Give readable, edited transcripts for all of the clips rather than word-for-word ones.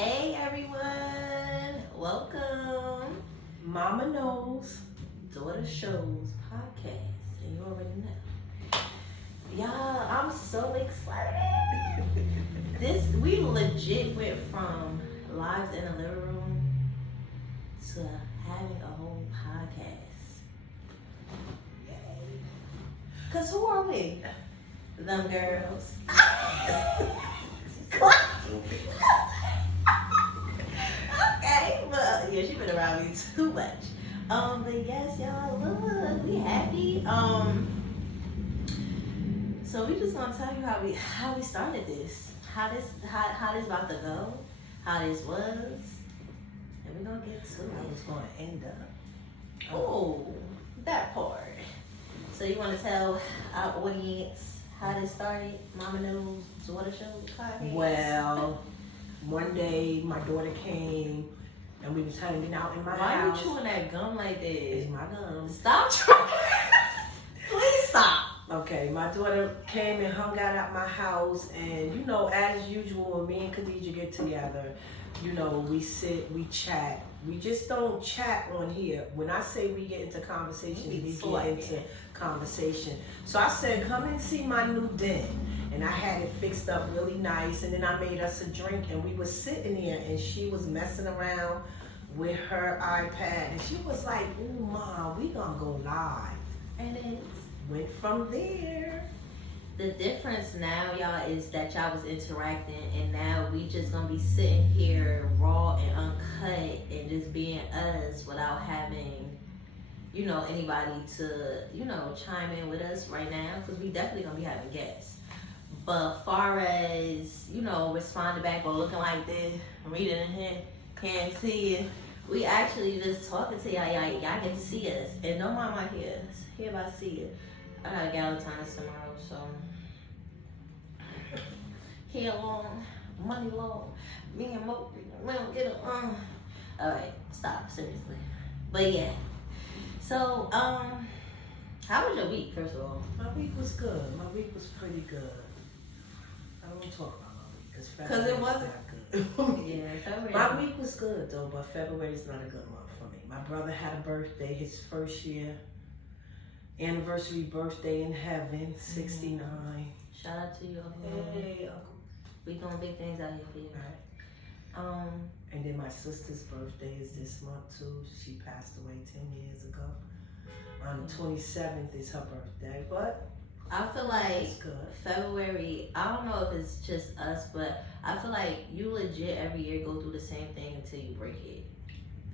Hey everyone, welcome. Mamaknowsdaughtershows podcast, and you already know. Y'all, I'm so excited. We legit went from lives in the living room to having a whole podcast. Yay! Cause who are we? Them girls. Okay, well, yeah, she been around me too much. But yes, y'all, look, we happy. So we just gonna tell you how we started this, how this about to go, how this was, and we gonna get to how it's gonna end up. Oh, that part. So you wanna tell our audience how this started, Mamaknowsdaughtershows podcast? Well, one day my daughter came and we was hanging out in my house. Why are you chewing that gum like this? It's my gum. Stop trying. Please stop. Okay, my daughter came and hung out at my house, and you know, as usual, when me and Khadijah get together, you know, we sit, we chat. We just don't chat on here. When I say we get into conversation, we get into conversation. So I said, come and see my new den. And I had it fixed up really nice, and then I made us a drink, and we were sitting there, and she was messing around with her iPad, and she was like, ooh, Mom, we gonna go live. And it went from there. The difference now, y'all, is that y'all was interacting, and now we just gonna be sitting here raw and uncut and just being us without having, you know, anybody to, you know, chime in with us right now, because we definitely gonna be having guests. But far as, you know, responding back or looking like this, reading in here, can't see you, we actually just talking to y'all. Y'all get to see us. And no mom out here if I see you. I got a Galentine's tomorrow, so hair long, money long. Me and Mo, we don't get it. Alright, stop, seriously. But yeah. So, how was your week, first of all? My week was good. My week was pretty good. I don't want to talk about my week because it wasn't good. Yeah, February. My week was good though, but February is not a good month for me. My brother had a birthday, his first year anniversary birthday in heaven, 69. Shout out to you, Uncle. Hey, Uncle. We doing big things out here for you. Right. And then my sister's birthday is this month too. She passed away 10 years ago. On the 27th is her birthday, but I feel like February, I don't know if it's just us, but I feel like you legit every year go through the same thing until you break it.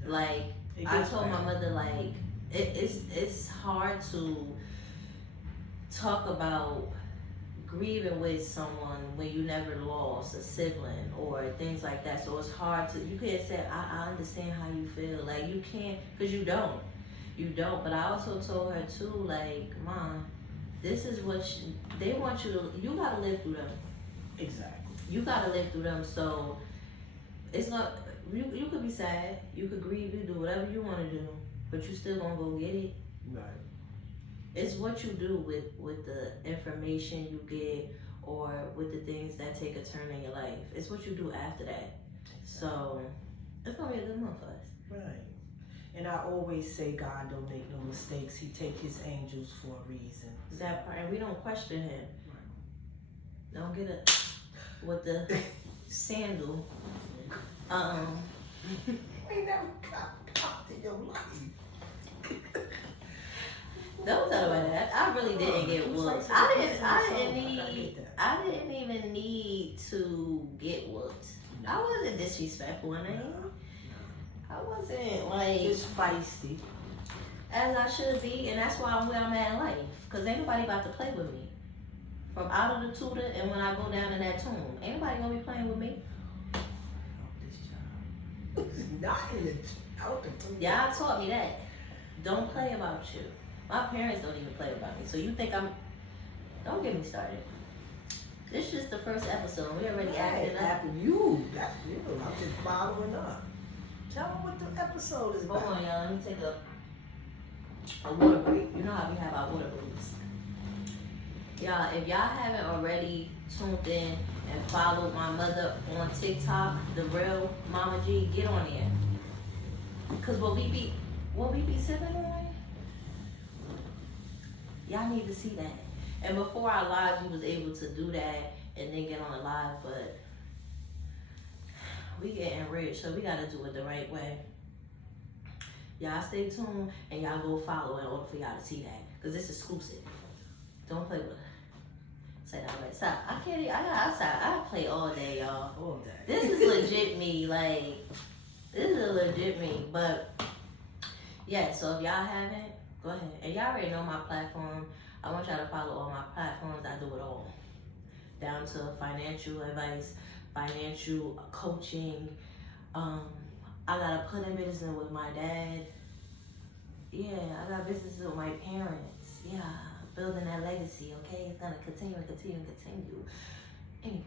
Like, I told my mother, like, it's hard to talk about grieving with someone when you never lost a sibling or things like that. So it's hard to, you can't say, I understand how you feel. Like, you can't, because you don't. You don't. But I also told her too, like, Mom, this is what they want you to, you gotta live through them. Exactly. You gotta live through them. So it's not, you could be sad, you could grieve, you do whatever you want to do, but you still gonna go get it. Right. It's what you do with the information you get or with the things that take a turn in your life. It's what you do after that. So it's gonna be a good month for us. Right. And I always say God don't make no mistakes. He take his angels for a reason. That part, and we don't question him. Right. Don't get it with the sandal. We never got popped in your life. Don't tell about that. I really didn't get whooped. I didn't even need to get whooped. No. I wasn't disrespectful in it. No. I wasn't like just feisty, as I should be, and that's why I'm where I'm at in life. Cause ain't nobody about to play with me. From out of the tutor and when I go down in that tomb, ain't nobody gonna be playing with me. Not in the out the tomb. Y'all taught me that. Don't play about you. My parents don't even play about me. So you think don't get me started. This is just the first episode. We already acting up. You. That's you. I'm just following up. Tell them what the episode is about. Hold on, y'all. Let me take a water break. You know how we have our water breaks. Y'all, if y'all haven't already tuned in and follow my mother on TikTok, The Real Mama G. Get on there. Cause what we be sipping on, y'all need to see that. And before our lives, we was able to do that and then get on the live, but we getting rich, so we gotta do it the right way. Y'all stay tuned and y'all go follow in order for y'all to see that, cause it's exclusive. Don't play with it. Say that right. Stop. I can't. I got outside. I play all day, y'all. All day. This is legit me. Like, this is a legit me. But yeah. So if y'all haven't, go ahead. And y'all already know my platform. I want y'all to follow all my platforms. I do it all, down to financial advice, financial coaching. I got a put in business with my dad. Yeah, I got businesses with my parents. Yeah. Building that legacy, okay? It's gonna continue. Anyway.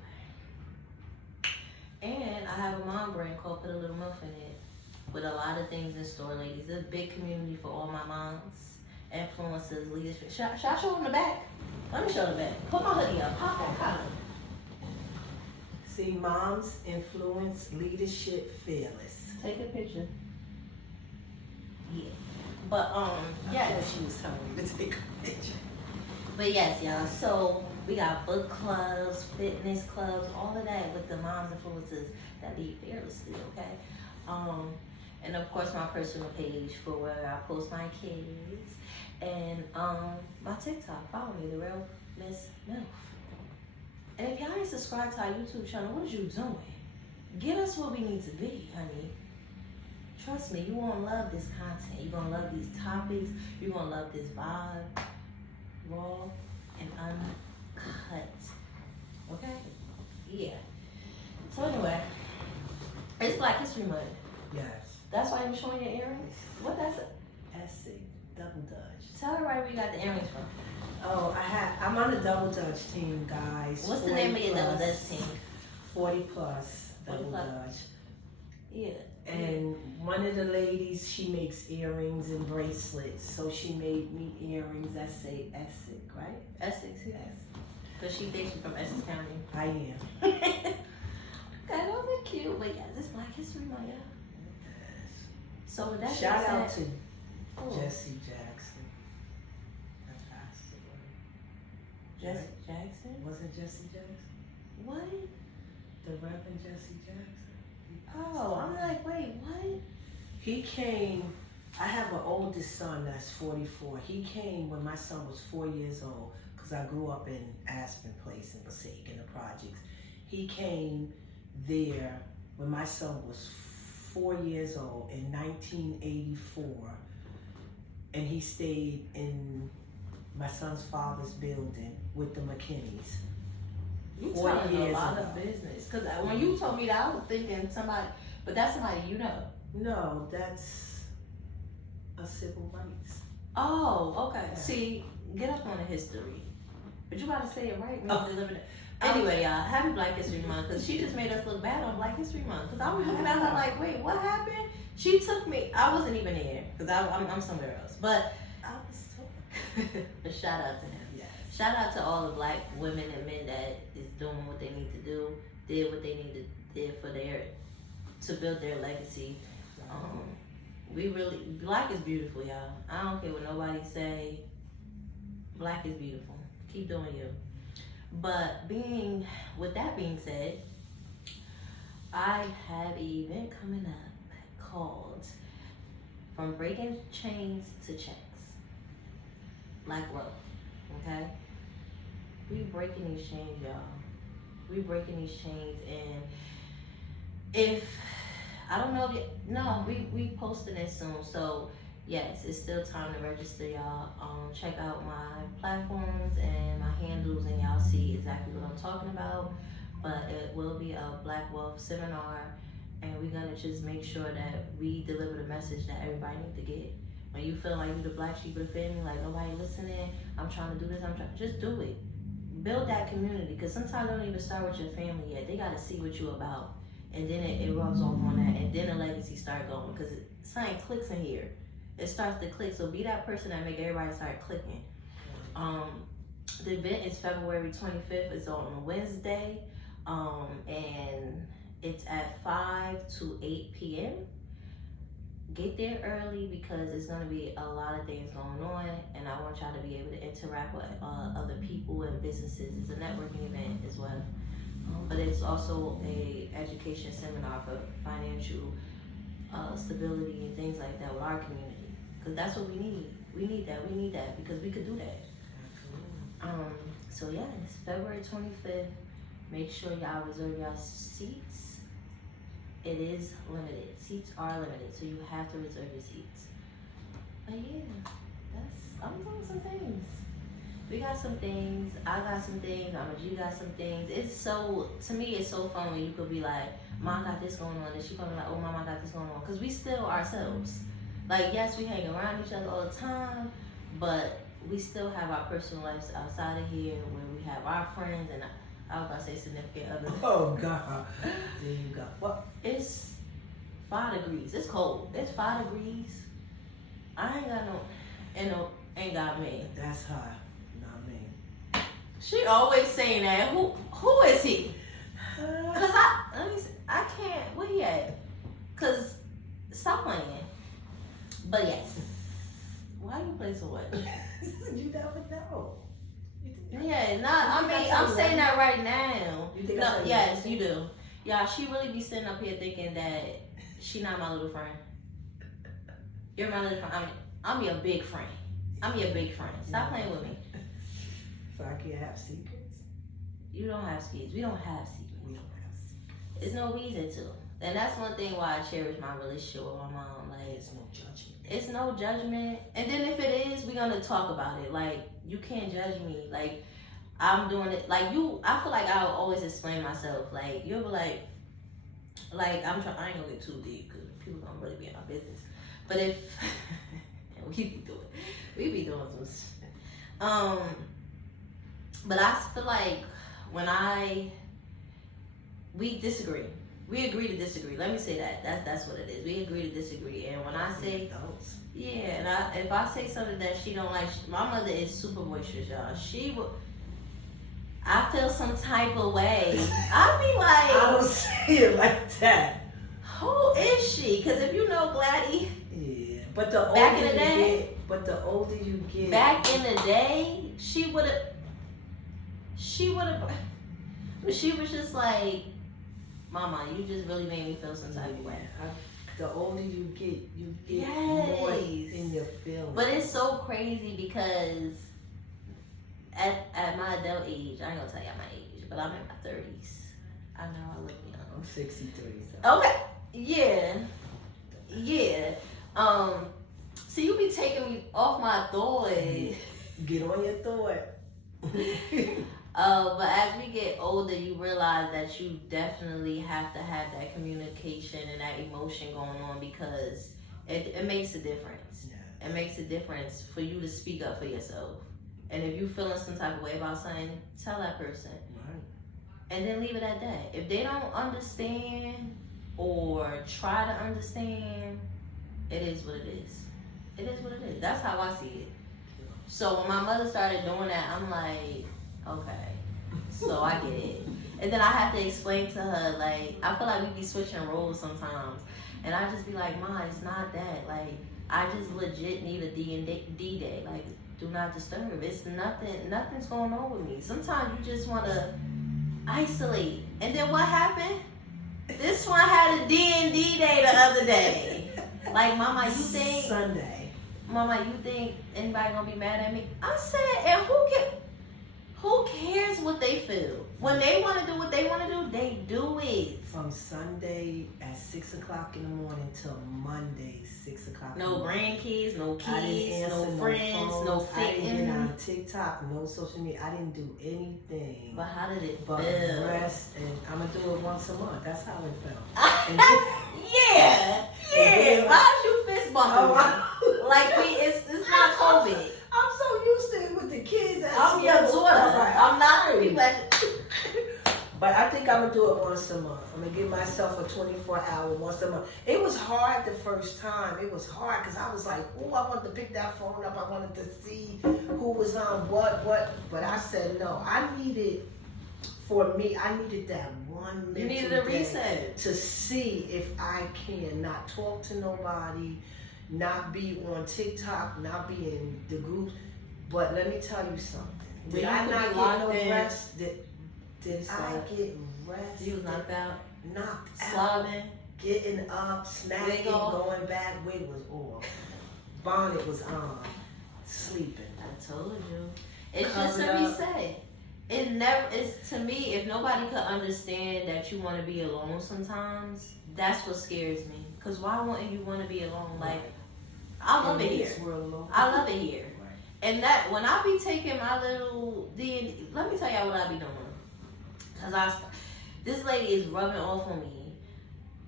And I have a mom brand called Put a Little Milf in It, with a lot of things in store, ladies. There's a big community for all my moms, influencers, leaders. Should I show them the back? Let me show the back. Put my hoodie up. Pop that collar. See, moms, influence, leadership, fearless. Take a picture. Yeah. But, Yeah, she was telling me to take a picture. But yes, y'all, so we got book clubs, fitness clubs, all of that with the moms influencers that lead fearlessly, okay? And of course my personal page for where I post my kids, and my TikTok, follow me, TheRealMissMilf. And if y'all ain't subscribed to our YouTube channel, what is you doing? Get us where we need to be, honey. Trust me, you gonna love this content. You're gonna love these topics. You're gonna love this vibe. Raw and uncut. Okay? Yeah. So anyway, it's Black History Month. Yes. That's why you're showing your earrings? What that's it? Essig, double Dutch. Tell everybody where you got the earrings from. Oh, I'm on a double Dutch team, guys. What's the name of your double Dutch team? 40 plus 40 double plus. Dutch. Yeah. And one of the ladies, she makes earrings and bracelets. So she made me earrings that say Essig, right? Essex, yes. Because she thinks she's from Essex County. I am. Okay, those are cute. But yeah, this Black History Month, yeah. So with that Shout being out said, to Jesse Jackson. That passed away. Jesse Jackson? Was it Jesse Jackson? What? The Reverend Jesse Jackson. Oh, I'm like, wait, what? He came, I have an oldest son that's 44. He came when my son was 4 years old, because I grew up in Aspen Place in Passaic in the projects. He came there when my son was 4 years old in 1984, and he stayed in my son's father's building with the McKinneys. You 4 telling a years lot ago. of business. Because when you told me that, I was thinking somebody, but that's somebody you know. No, that's a civil rights. Oh, okay. Yeah. See, get up on the history. But you gotta say it right when Oh. you deliver it. Anyway, y'all, happy Black History Month, because she just made us look bad on Black History Month. Because I was looking at her like, wait, what happened? She took me, I wasn't even there, because I'm somewhere else. But I was told. a shout out to him. Yes. Shout out to all the Black women and men that is doing what they need to do, did what they needed did for to build their legacy. Black is beautiful, y'all. I don't care what nobody say. Black is beautiful. Keep doing you. But with that being said, I have an event coming up called From Breaking Chains to Checks. Black Wealth. Okay? We breaking these chains, y'all. We breaking these chains, and if I don't know if we posting it soon, so yes, it's still time to register, y'all. Check out my platforms and my handles, and y'all see exactly what I'm talking about. But it will be a Black Wealth seminar, and we're gonna just make sure that we deliver the message that everybody needs to get. When you feel like you're the black sheep of the family, like nobody listening, I'm trying to do this, just do it. Build that community, because sometimes they don't even start with your family yet. They got to see what you're about, and then it rubs off on that, and then the legacy start going, because something clicks in here. It starts to click, so be that person that make everybody start clicking. The event is February 25th. It's on a Wednesday. And it's at 5 to 8 p.m. Get there early because there's going to be a lot of things going on, and I want y'all to be able to interact with other people and businesses. It's a networking event as well, but it's also a education seminar for financial stability and things like that with our community, because that's what we need. We need that because we could do that. So yeah, it's February 25th. Make sure y'all reserve y'all seats. It is limited. Seats are limited, so you have to reserve your seats. But yeah, I'm doing some things. We got some things. I got some things. Mama G got some things. To me, it's so fun when you could be like, Mom got this going on, and she gonna be like, oh, Mama got this going on, because we still ourselves. Like, yes, we hang around each other all the time, but we still have our personal lives outside of here, where we have our friends and I was about to say significant others. Oh God, there you go. What? It's 5 degrees. It's cold. It's 5 degrees. I ain't got me. That's her, not me. She always saying that. Who is he? Cause I can't. Where he at? Cause stop playing. But yes. Why you play so much? You never know. I'm saying that right now. You think No, yes, you do. Yeah, she really be sitting up here thinking that she not my little friend. You're my little friend. I'm your big friend. I'm your big friend. Stop playing with me. So I can't have secrets? You don't have secrets. We don't have secrets. We don't have secrets. There's no reason to. And that's one thing why I cherish my relationship with my mom. Like, There's no judgment. it's no judgment. And then if it is, we're gonna talk about it. Like, you can't judge me. Like, I'm doing it. Like, I feel like I'll always explain myself. Like, you'll be like I ain't gonna get too deep because people don't really be in our business. But if and we be doing some shit. But I feel like when we disagree. We agree to disagree. Let me say that. That's what it is. We agree to disagree. And when I say adults. Yeah, and if I say something that she don't like, my mother is super boisterous, y'all. She will. I feel some type of way. I be like, I don't say it like that. Who is she? Because if you know Gladys, yeah, but the back older in the day, older you get, back in the day, she would have. She was just like, Mama, you just really made me feel some type of way. The older you get Yes. more in your feelings. But it's so crazy because at my adult age, I ain't gonna tell y'all my age, but I'm in my 30s. I know I look young. I'm 63. So. Okay. Yeah. So you be taking me off my thought. Get on your thought. But as we get older, you realize that you definitely have to have that communication and that emotion going on because it makes a difference. Yeah. It makes a difference for you to speak up for yourself. And if you're feeling some type of way about something, tell that person. Right. And then leave it at that. If they don't understand or try to understand, it is what it is. It is what it is. That's how I see it. So when my mother started doing that, I'm like, okay, so I get it. And then I have to explain to her, like, I feel like we be switching roles sometimes. And I just be like, Ma, it's not that. Like, I just legit need a D day. Like, do not disturb. It's nothing's going on with me. Sometimes you just want to isolate. And then what happened? This one had a D day the other day. Like, Mama, you think... Sunday. Mama, you think anybody gonna be mad at me? I said, and who cares what they feel? When they want to do what they want to do, they do it. From Sunday at 6 o'clock in the morning till Monday 6 o'clock. No grandkids, no I didn't kids, answer no friends, no I didn't get fitting. on TikTok, no social media. I didn't do anything. But how did it But feel? rest, and I'm gonna do it once a month. That's how it felt. And Yeah. then- Why did you fist bump me? Oh, Like it's not COVID. I'm so used to it with the kids at I'm school. your daughter. Right. I'm not the people at But I think I'm gonna do it once a month. I'm gonna give myself a 24-hour once a month. It was hard the first time. It was hard because I was like, oh, I wanted to pick that phone up. I wanted to see who was on what. But I said no. I needed for me, I needed that one mental You needed a reset to see if I can not talk to nobody, not be on TikTok, not be in the groups. But let me tell you something. Did I not get no rest? Did I get rest? You was knocked out? Knocked Slobbing? out. Getting up, snacking, going back. Wig was off. Bonnet was on. Sleeping. I told you. It's just a reset. It never is, to me, if nobody could understand that you want to be alone sometimes, that's what scares me. Because why wouldn't you want to be alone? Like, I love it here. I love it here. And that, when I be taking my little D&D, let me tell y'all what I be doing. Because this lady is rubbing off on me.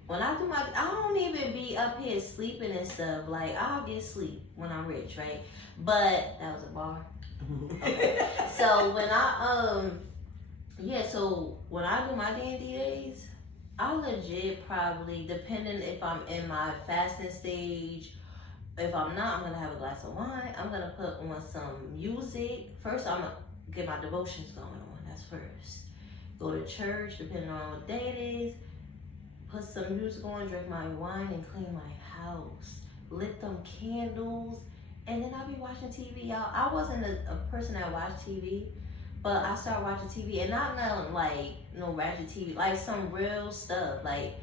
When I do I don't even be up here sleeping and stuff. Like, I'll get sleep when I'm rich, right? But, that was a bar. Okay. So, when so when I do my D&D days, I legit probably, depending if I'm in my fasting stage, if I'm not, I'm going to have a glass of wine. I'm going to put on some music. First, I'm going to get my devotions going on. That's first. Go to church, depending on what day it is. Put some music on, drink my wine, and clean my house. Lit them candles. And then I'll be watching TV, y'all. I wasn't a person that watched TV, but I started watching TV. And not like no ratchet TV. Like some real stuff. Like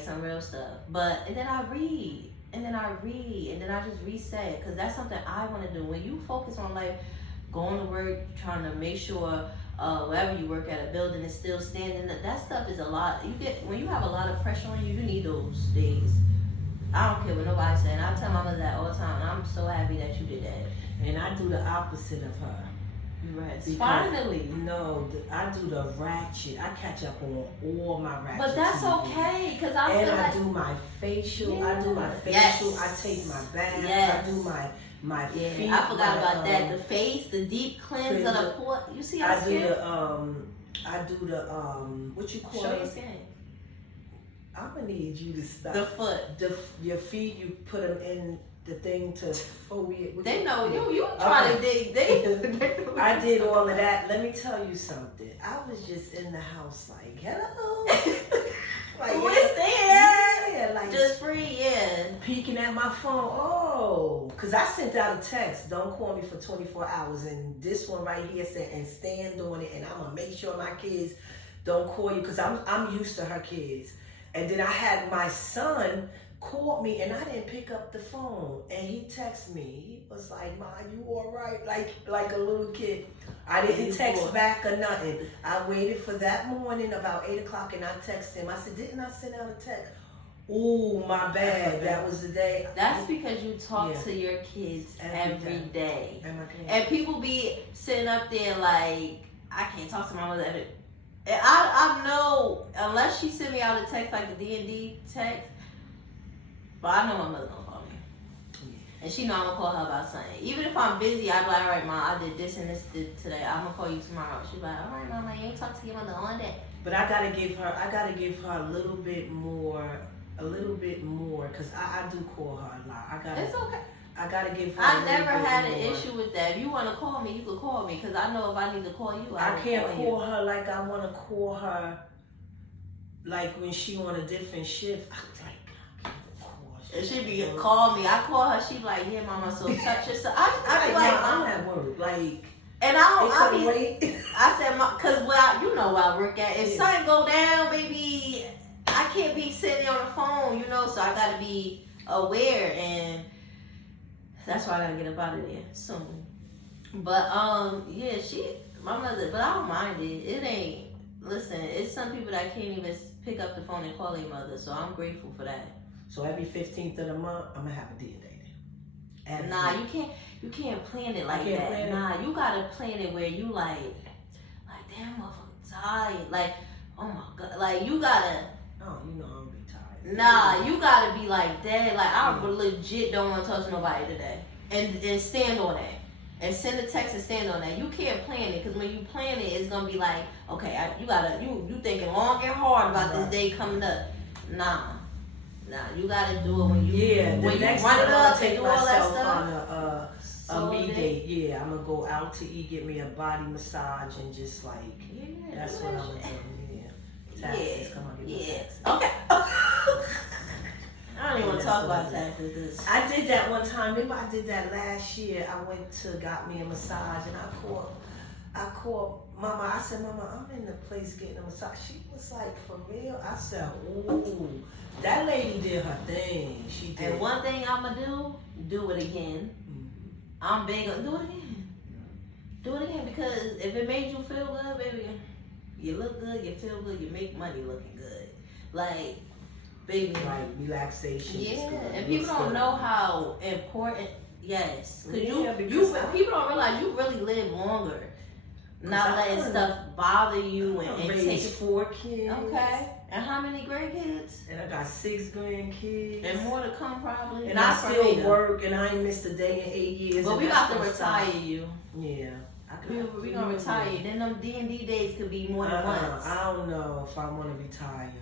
some real stuff. But, and then I read. And then I just reset, because that's something I want to do. When you focus on like going to work, trying to make sure wherever you work at a building is still standing, that stuff is a lot. When you have a lot of pressure on you, you need those days. I don't care what nobody's saying. I tell my mother that all the time. I'm so happy that you did that. And I do the opposite of her. You rest. Because, finally. No, I do the ratchet. I catch up on all my ratchet. But that's TV. Okay, because I feel like... I do my facial. Yeah. I do my facial. Yes. I take my bath. Yes. I do my feet. I forgot about that. The face, the deep cleanse of the pore. You see how skin? I do the what you call Show it? your skin. I'm gonna need you to stop. The foot. Your feet, you put them in the thing to foliate. They know you try to dig. I did all of that. Let me tell you something. I was just in the house like, hello. Like, who is there? Yeah, like just free, yeah. Peeking at my phone. Oh, because I sent out a text. Don't call me for 24 hours. And this one right here said, and stand on it. And I'm gonna make sure my kids don't call you, because I'm used to her kids. And then I had my son called me, and I didn't pick up the phone. And he texted me. He was like, "Ma, you all right?" Like a little kid. I didn't text back or nothing. I waited for that morning about 8 o'clock, and I texted him. I said, "Didn't I send out a text?" Oh, my bad. That was the day. That's because you talk to your kids every day. And people be sitting up there like, I can't talk to my mother. I know, unless she sent me out a text like the D&D text, but I know my mother gonna call me. Yeah. And she know I'm gonna call her about something. Even if I'm busy, I be like, all right, Mom, I did this and this today. I'm gonna call you tomorrow. She be like, all right, Mama, you ain't talked to your mother all day. But I gotta give her a little bit more, because I do call her a lot. It's okay. I gotta give her. I never had an issue with that. If you want to call me, you can call me, because I know if I need to call you, I can't call her like I want to call her. Like when she on a different shift, I'm like, I can't call her. And she be call me. I call her. She be like, yeah, Mama. So touch yourself. I be like, I'm at work. Like, and I said, because you know where I work at. If something go down, baby, I can't be sitting on the phone, so I gotta be aware, and that's why I gotta get up out of there soon. But my mother, but I don't mind it. It ain't, listen, it's some people that can't even pick up the phone and call their mother, so I'm grateful for that. So every 15th of the month, I'm gonna have a D&D day. Nah, you can't plan it like that. Nah, you gotta plan it where you like damn, motherfucker tired. Like, oh my God, like you gotta. Oh, I'm be tired. Nah, you gotta be like that. Like, I legit don't want to talk to nobody today, and stand on that. And send a text and stand on that. You can't plan it, because when you plan it, it's gonna be like, okay, you thinking long and hard about this day coming up. Nah, you gotta do it when you run it up and do all that stuff. On soul me day. date. Yeah, I'm gonna go out to eat, get me a body massage, and just like that's what I'm gonna do. Yeah, taxes. Come on, get my taxes. Okay. I don't even want to talk about taxes. I did that one time. Remember, I did that last year. I went to got me a massage, and I called Mama. I said, Mama, I'm in the place getting a massage. She was like, for real? I said, ooh, that lady did her thing. She did. And one thing I'm gonna do it again. I'm big on do it again. Do it again, because if it made you feel good, baby, you look good, you feel good, you make money looking good. Like, baby. Right, relaxation. Yeah, is good. and people don't know how important. Yes, because because people don't realize you really live longer. Not letting stuff bother you and take 4 kids. Okay. And how many grandkids? And I got 6 grandkids. And more to come probably. And I still work, and I ain't missed a day in 8 years. But we got to retire you. Yeah. We gonna retire you. Then them D&D days could be more than once. I don't know if I want to retire.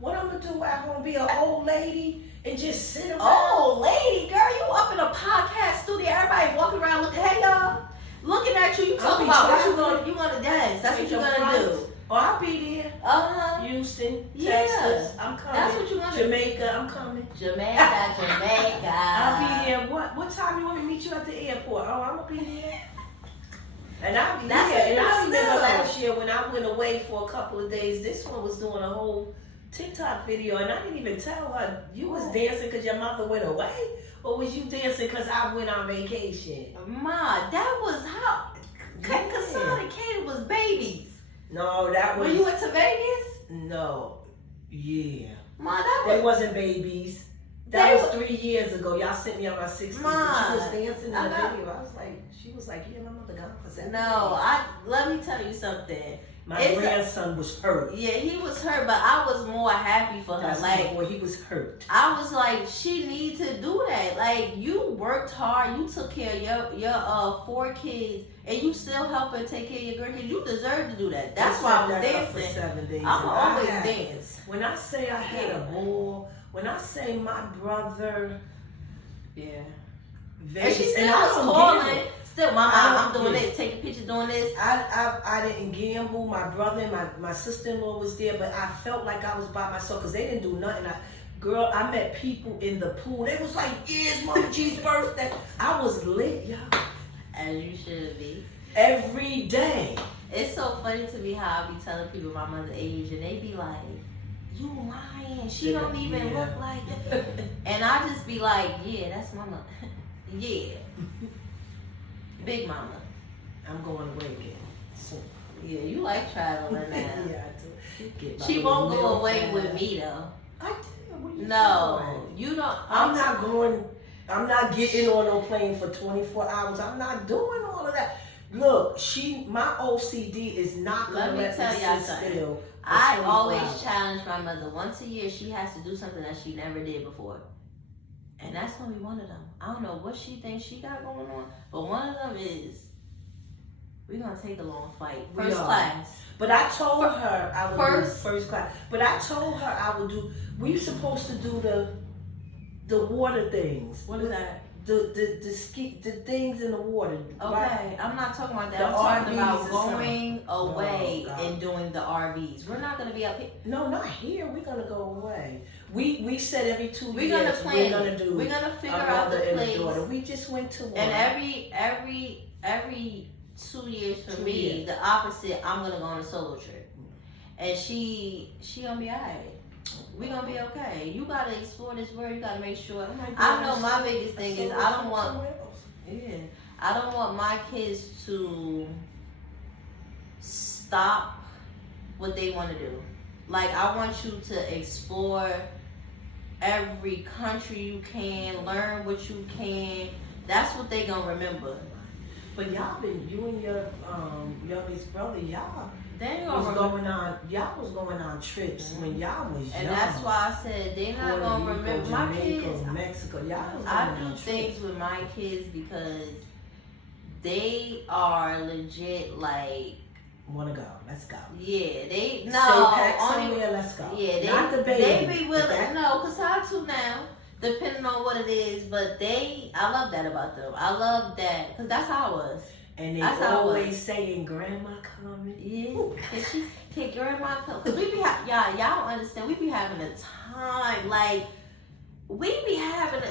What I'm gonna do? I'm gonna be an old lady and just sit around. Old lady, girl, you up in a podcast studio? Everybody walking around looking. Hey y'all, looking at you. You talking about what you gonna dance? That's what you gonna do. Oh, I'll be there. Houston, Texas. I'm coming. That's what you want. Jamaica, I'm coming. Jamaica. I'll be there. What time you want me to meet you at the airport? Oh, I'm gonna be there. And I'll be there. And I remember last year when I went away for a couple of days, this one was doing a whole TikTok video, and I didn't even tell her you was dancing because your mother went away, or was you dancing because I went on vacation? Ma, that was how Kassan and Katie was babies. No, that was when you went to Vegas. No, yeah, Ma, that they wasn't babies. That was 3 years ago. Y'all sent me on my 60th. Ma, she was dancing in the video. I was like, she was like, yeah, my mother gone for 7 days. No, let me tell you something. My grandson was hurt. Yeah, he was hurt, but I was more happy for her. That's like, boy, he was hurt. I was like, she needs to do that. Like, you worked hard, you took care of your 4 kids, and you still help her take care of your grandkids. You deserve to do that. That's why I was dancing. For 7 days. I'm always dance. When I say I had a ball, when I say my brother, Vegas, and she still was calling. Still, Mama, I'm doing this, taking pictures, doing this. I didn't gamble. My brother and my sister-in-law was there, but I felt like I was by myself because they didn't do nothing. I met people in the pool. They was like, yeah, it's Mama G's birthday. I was lit, y'all. As you should be. Every day. It's so funny to me how I be telling people my mother's age, and they be like, you lying. She don't even look like that. And I just be like, yeah, that's Mama. Yeah. Big Mama. I'm going away again soon. Yeah, you like traveling now. Yeah, I do. She won't go away with me though. I did. What you don't. I'm not going. I'm not getting on no plane for 24 hours. I'm not doing all of that. Look, my OCD is not going to let me sit still. I always challenge my mother. Once a year, she has to do something that she never did before. And that's going to be one of them. I don't know what she thinks she got going on, but one of them is we're going to take a long flight. First class. But I told her I would do first class. But I told her I would do, we were supposed to do the water things. What is that? The things in the water. Okay, right? I'm not talking about that. I'm talking about going away and doing the RVs. We're not going to be up here. No, not here. We're going to go away. We said every 2 years we're gonna plan. We're gonna figure out the place. We just went to one. And every 2 years for me, the opposite. I'm gonna go on a solo trip, and she gonna be alright. We're gonna be okay. You gotta explore this world. You gotta make sure. I know my biggest thing is I don't want my kids to stop what they want to do. Like, I want you to explore every country you can, learn what you can. That's what they gonna remember. But you and your youngest brother, y'all was going on trips when y'all was young. And that's why I said they not gonna remember my kids. Mexico, I do things with my kids because they are legit like. Want to go? Let's go. Yeah, somewhere. Let's go. Yeah, not the baby. They be willing. No, cause how to now? depending on what it is. But I love that about them. I love that because that's how I was. And they always saying, "Grandma coming." Yeah, can Grandma come? Cause we be y'all don't understand. We be having a time. Like we be having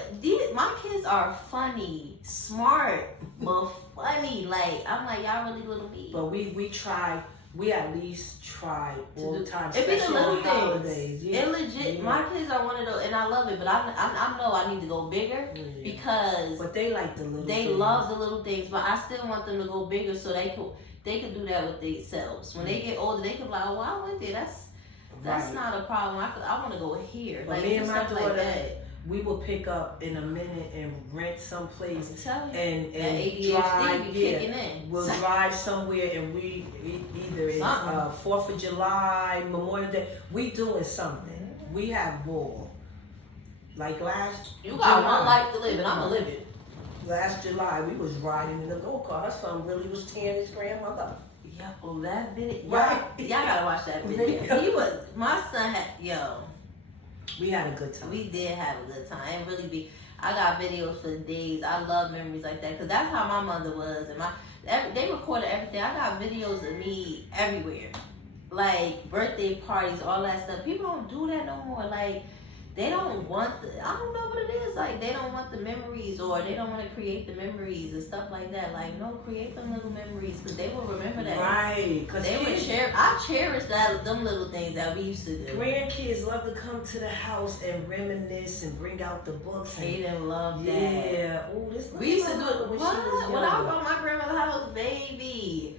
my kids are funny, smart, but funny. Like I'm like y'all really little me. But we try. We at least try all the time. It be the little things. Holidays. Yeah. It legit. My kids are one of those, and I love it. But I know I need to go bigger because. But they like the little. They things. love the little things, but I still want them to go bigger so they can do that with themselves. When they get older, they can be like, "Oh, I went there. That's not a problem. I want to go here." But like me and my daughter, like that. We will pick up in a minute and rent someplace and drive. We'll drive somewhere and we either it's 4th of July, Memorial Day. We doing something. We have ball. Like last. You got one life to live, and I'm gonna live it. Last July, we was riding in the go-kart. Her son really was tearing his grandmother. Yeah, oh that video. Right. Y'all gotta watch that video. My son had We had a good time. We did have a good time. It really be. I got videos for days. I love memories like that because that's how my mother was, and they recorded everything. I got videos of me everywhere, like birthday parties, all that stuff. People don't do that no more. Like they don't want. I don't know what it is. Like they don't want the memories, or they don't want to create the memories and stuff like that. Like no, create them little memories because they will remember that. Right? Because they would cherish. I cherish them little things that we used to do. Grandkids love to come to the house and reminisce and bring out the books. They didn't love that. Yeah. Oh, this. We used to do it when I was at my grandmother's house, baby.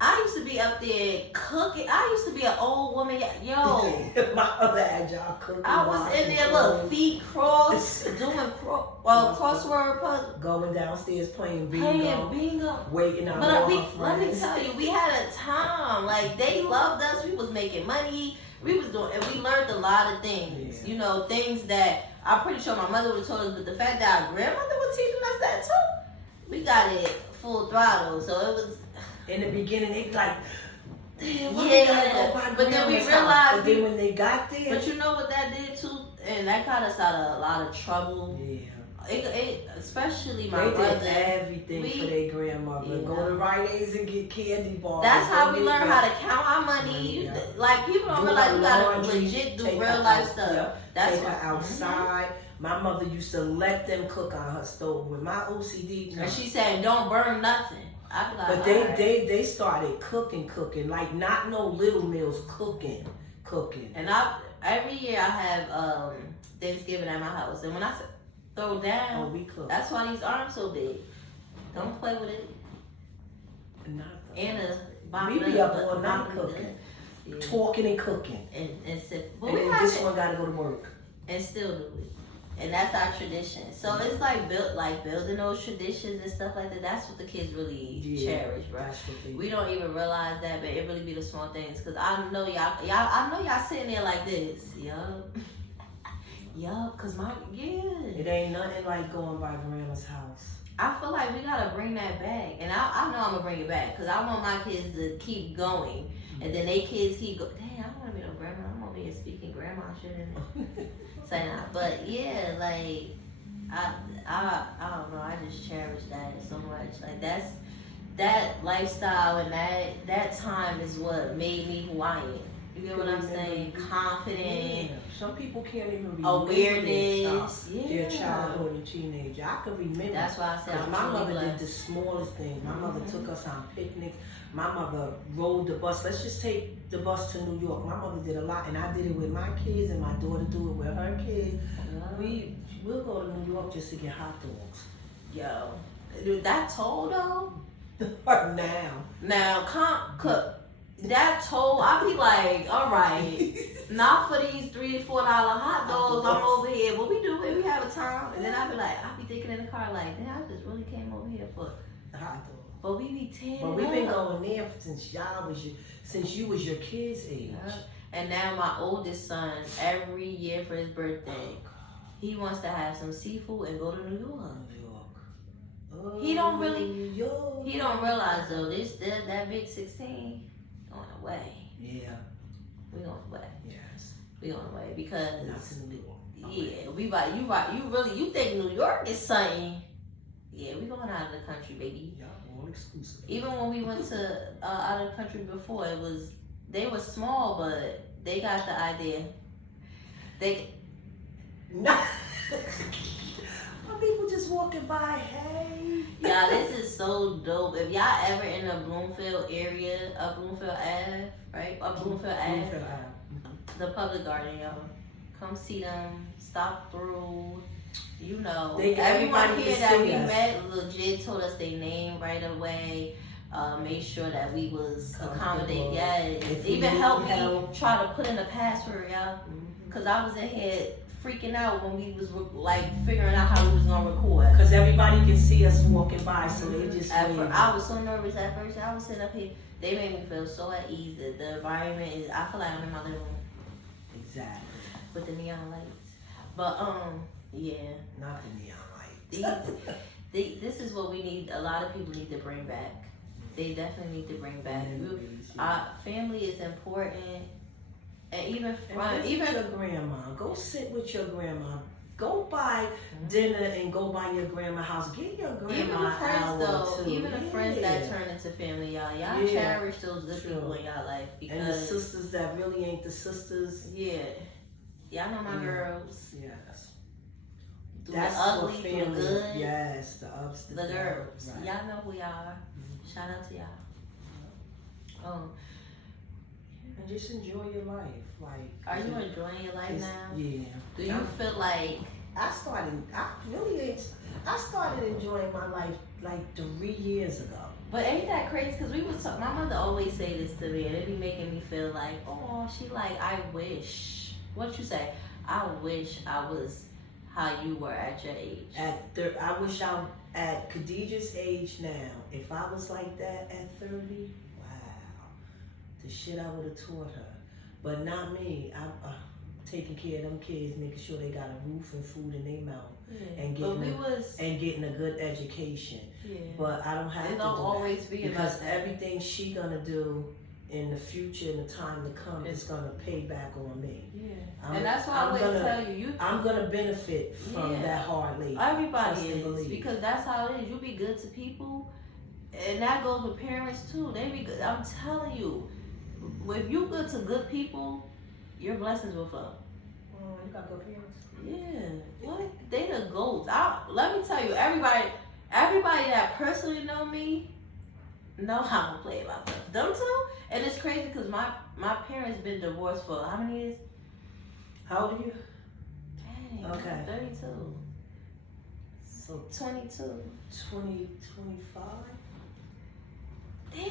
I used to be up there cooking. I used to be an old woman. Yo. My other agile cooking. I was in there, little feet crossed, doing crossword puzzle. Going downstairs playing bingo. Waiting out. But let me tell you, we had a time. Like, they loved us. We was making money. We was doing, and we learned a lot of things. Yeah. You know, things that I'm pretty sure my mother would have told us, but the fact that our grandmother was teaching us that too, we got it full throttle. So it was. In the beginning, they'd be like, damn, but then we realized. But then when they got there. But you know what that did too? And that got us out of a lot of trouble. Yeah. It especially my brother. They did everything for their grandmother. Yeah. Go to Rite Aid's and get candy bars. That's how we learn how to count our money. Yeah. Like, people don't realize you gotta legit do real life stuff. Yep. That's take her outside. My mother used to let them cook on her stove. With my OCD. And she said, don't burn nothing. Like, but they started cooking, like not no little meals, cooking. And every year I have Thanksgiving at my house, and when I throw down, we cook. That's why these arms so big. Don't play with it. Anna, we be up all night cooking, talking and cooking, and sit. But and this one got to go to work, and still do it. And that's our tradition. So it's like building those traditions and stuff like that. That's what the kids really cherish, right? We don't even realize that, but it really be the small things. Cause I know y'all sitting there like this, yup. Cause it ain't nothing like going by grandma's house. I feel like we gotta bring that back, and I know I'm gonna bring it back, cause I want my kids to keep going, and then they kids keep going. Dang, I don't want to be no grandma. I'm over here speaking grandma shit in it. Say not, but yeah, like I don't know. I just cherish that so much. Like that lifestyle and that time is what made me who I am. You get what I'm saying? Confident. Yeah. Some people can't even remember awareness. Their childhood and teenager. I can remember. That's why I said my mother did the smallest things. My mother took us on picnics. My mother rode the bus. Let's just take the bus to New York. My mother did a lot, and I did it with my kids, and my daughter do it with her kids. We'll go to New York just to get hot dogs. Yo, that toll though. Now, cook. That toll, I be like, all right, not for these $3 or $4 hot dogs. I'm over here. What we do when we have a time, and then I be like, I be thinking in the car like, then I just really came over here for the hot dog. But we be tearing. But we've been going there since you was your kid's age. And now my oldest son, every year for his birthday, he wants to have some seafood and go to New York. He don't realize though, that big 16 going away. Yeah. We going away. Yes. We going away because Yeah, we right. You think New York is something? Yeah, we going out of the country, baby. Y'all all exclusive. Even when we went to out of the country before, they were small, but they got the idea. People just walking by, hey. Y'all, this is so dope. If y'all ever in the Bloomfield area, Bloomfield Ave, right? Bloomfield Ave, the public garden, y'all. Come see them. Stop through. You know, everyone here that we met legit told us their name right away. Made sure that we was accommodated. Yes, even helped me try to put in a password, y'all. Cause I was in here freaking out when we was like figuring out how we was gonna record. Cause everybody can see us walking by, so they just. I was so nervous at first. I was sitting up here. They made me feel so at ease. The environment is. I feel like I'm in my living room. Exactly. With the neon lights, but yeah. Not the neon lights. This is what we need. A lot of people need to bring back. They definitely need to bring back. Family is important. And even your grandma. Go sit with your grandma. Go buy dinner and go by your grandma's house. Get your grandma even the friends though. Too. Even the friends that turn into family, y'all. Y'all cherish those good people in y'all life because and the sisters that really ain't the sisters. Yeah, y'all know my girls. Yes. That's the ugly, the good. Yes, the ups, the girls. Right. Y'all know who y'all are. Shout out to y'all. And just enjoy your life. Like, are you enjoying your life now? Yeah. Do you feel like I started enjoying my life like 3 years ago. But ain't that crazy? Because my mother always say this to me, and it be making me feel like, oh, she like, I wish. What you say? I wish I was how you were at your age. I wish I'm at Khadijah's age now. If I was like that at 30, wow, the shit I would have taught her. But not me. I'm taking care of them kids, making sure they got a roof and food in their mouth, and getting a good education. Yeah. But I don't have to do always that be because everything she gonna do in the future, in the time to come, is gonna pay back on me. Yeah, and that's why I always tell you, I'm gonna benefit from that hard labor. Everybody is, because that's how it is. You be good to people, and that goes with parents too. They be good. I'm telling you, if you good to good people, your blessings will flow. Oh, you got good parents. Yeah, what? They the goats. Let me tell you, everybody that personally know me, know how to play about them. Them too. And it's crazy because my parents been divorced for how many years? How old are you? Dang, okay. 32. So 22. 25? Damn.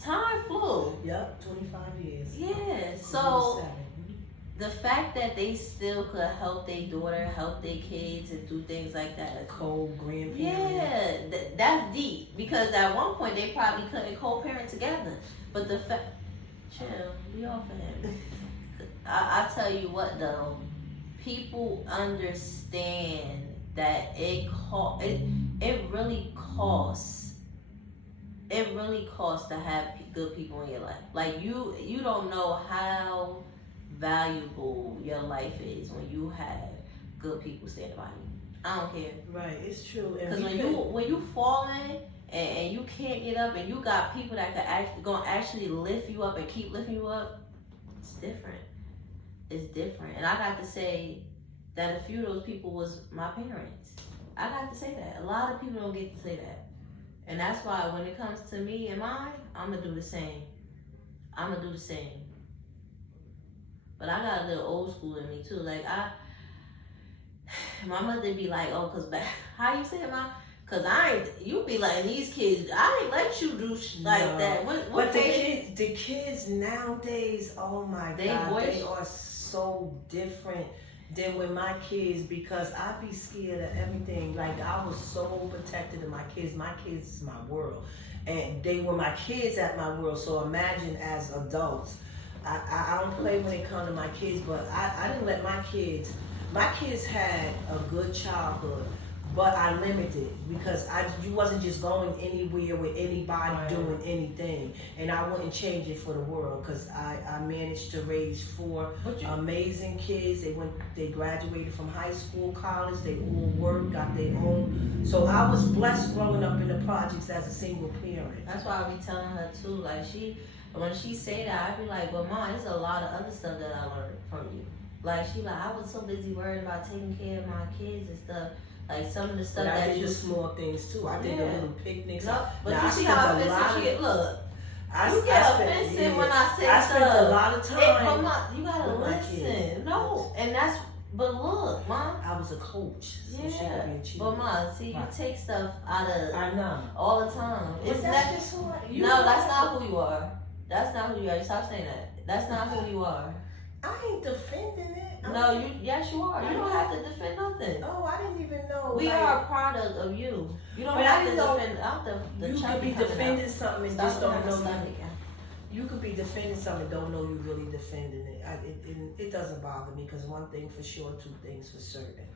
Time flew. Yep, 25 years. Yeah, so the fact that they still could help their daughter, help their kids, and do things like that. Co-grandparent. Yeah, that's deep. Because at one point they probably couldn't co-parent together. But the fact, chill, we all family. I tell you what though, people understand that it really costs. It really costs to have good people in your life. Like you don't know how valuable your life is when you have good people standing by you. I don't care. Right, it's true. Because when you fall in and you can't get up, and you got people that could actually lift you up and keep lifting you up, it's different. It's different. And I got to say that a few of those people was my parents. I got to say that. A lot of people don't get to say that. And that's why when it comes to me and mine, I'm going to do the same. But I got a little old school in me too. Like my mother be like, oh, cause back, how you say it, Mom? Cause you be like, these kids, I ain't let you do like that. But the kids nowadays, oh my God, they are so different than with my kids, because I be scared of everything. Like I was so protected of my kids. My kids is my world. And they were my kids at my world. So imagine as adults. I don't play when it comes to my kids, but I didn't let my kids had a good childhood, but I limited because you wasn't just going anywhere with anybody doing anything, and I wouldn't change it for the world because I managed to raise 4 amazing kids. They graduated from high school, college. They all worked, got their own. So I was blessed growing up in the projects as a single parent. That's why I be telling her too. Like when she say that, I be like, "Well, Mom, there's a lot of other stuff that I learned from you." Like she like, I was so busy worried about taking care of my kids and stuff. Like some of the stuff I did the small things too. I did the little picnics. No, but you see how offensive she get? Look, you get offensive when I say stuff. I spent a lot of time. You gotta listen. No, and that's. But look, Mom. I was a coach. So she could be a cheater. But Mom, see, you take stuff out of. I know. All the time. But that's just who No, that's not who you are. That's not who you are. Stop saying that. That's not who you are. I ain't defending it. No, yes you are. You don't have to defend nothing. Oh, I didn't even know. We are a product of you. You don't have to defend. You could be defending something and just don't know. You could be defending something and don't know you really defending it. It doesn't bother me because one thing for sure, 2 things for certain.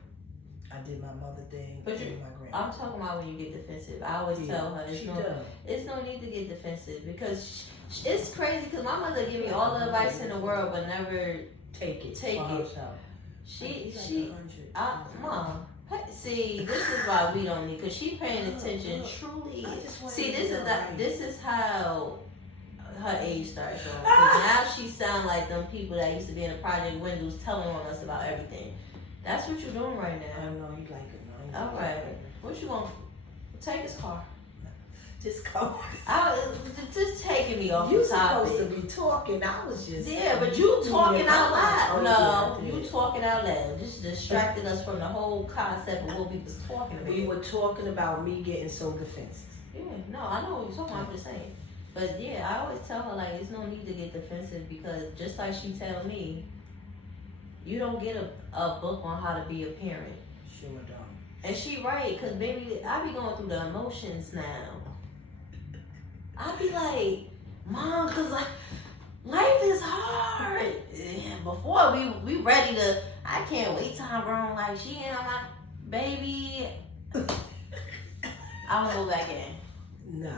I did my mother thing. But my grandma. I'm talking about when you get defensive. I always tell her there's no need to get defensive because it's crazy because my mother give me all the advice in the world but never take it. Mom, see, this is why we don't need, because she paying attention truly. See, this is how her age starts on. Now she sound like them people that used to be in the project windows telling on us about everything. That's what you're doing right now. I know you like it. All right. What you want? Take his car. Just come. Just taking me off you the topic. You supposed to be talking. I was just. Yeah, but you talking out loud. You talking out loud. Just distracted us from the whole concept of what we was talking about. We were talking about me getting so defensive. Yeah, no, I know what you're talking about. I'm just saying. But yeah, I always tell her like, there's no need to get defensive because just like she tell me, you don't get a book on how to be a parent. Sure don't. And she right, cause baby, I be going through the emotions now. I be like, Mom, cause like life is hard. Yeah, before we ready to, I can't wait till I'm grown. Like she ain't on my baby. I wanna go back in. Nah,